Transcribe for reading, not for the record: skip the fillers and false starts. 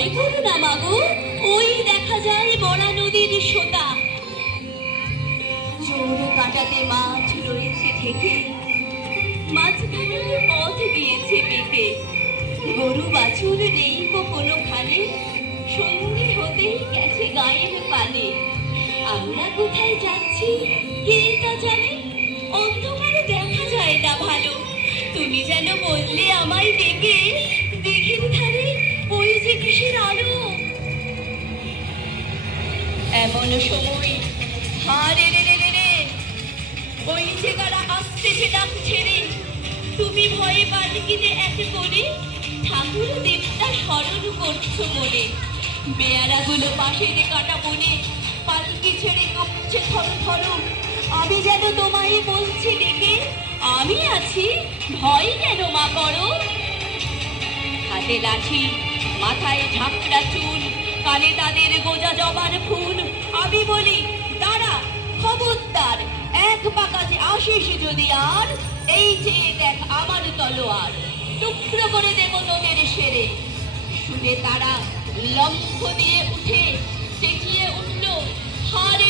ভয় করো না মাগো, ওই দেখা যায় বড়া নদীর সোতা। জোর কাঁটাতে মাছ রয়েছে ঢেকে, মাঝখানে পথ দিয়েছে বেঁকে। গরু বাছুর নেই কোনোখানে, সন্ধে হতেই গেছে গায়ের পানে। আমরা কোথায় যাচ্ছি কে তা জানে, অন্ধকারে দেখা যায় না ভালো। তুমি যেন বললে আমায় ডেকে, দিঘির ধারে ওই যে কিসের আলো। এমন সময় হারে রে রে রে রে, ওই যে কারা আসতেছে ডাক ছেড়ে। তুমি ভয়ে বালকিতে এক করে ঠাকুর দেবতা স্মরণ করছো মনে। বেয়ারাগুলো পাশের কাটা বনে পালকি ছেড়ে কাঁপছে থর থর। আমি যেন তোমায় বলছি ডেকে, আমি আছি, ভয় কেন মা করো। হাতে লাঠি, মাথায় ঝাঁকড়া চুল, কানে তাদের গোজা জবার ফুল। আমি বলি দাঁড়া, খবরদার, এক পা কাছে আসিস যদি আর, এই চেয়ে দেখ আমার তলোয়ার, টুকরো করে দেব তোদের সেরে। শুনে তারা লম্ফ দিয়ে উঠে চেঁচিয়ে উঠল, হারে